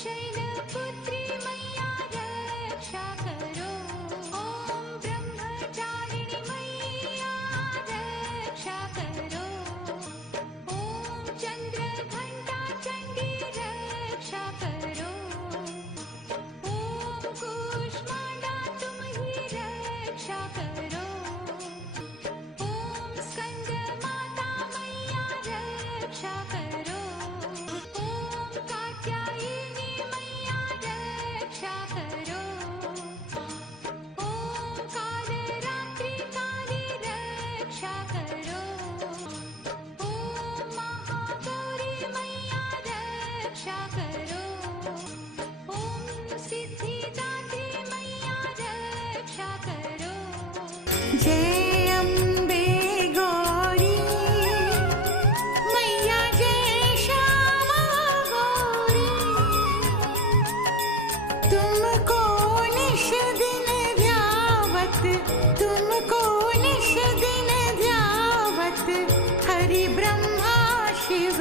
शैलपुत्री मैया रक्षा करो। ओम ब्रह्मचारिणी मैया रक्षा करो। ओम चंद्रघंटा चंडी रक्षा करो। ओम कूष्मांडा तुम ही रक्षा करो। ओम स्कंद माता मैया रक्षा करो। ओम कात्यायनी मैया रक्षा करो। ओम कालरात्रि काली रक्षा करो। ओम महागौरी मैया रक्षा करो। ओम सिद्धिदात्री मैया रक्षा करो। जय अम्बे गौरी मैया जय श्यामा गौरी। तुमको निश दिन ध्यावत, तुमको निश दिन ध्यावत हरि ब्रह्मा शिव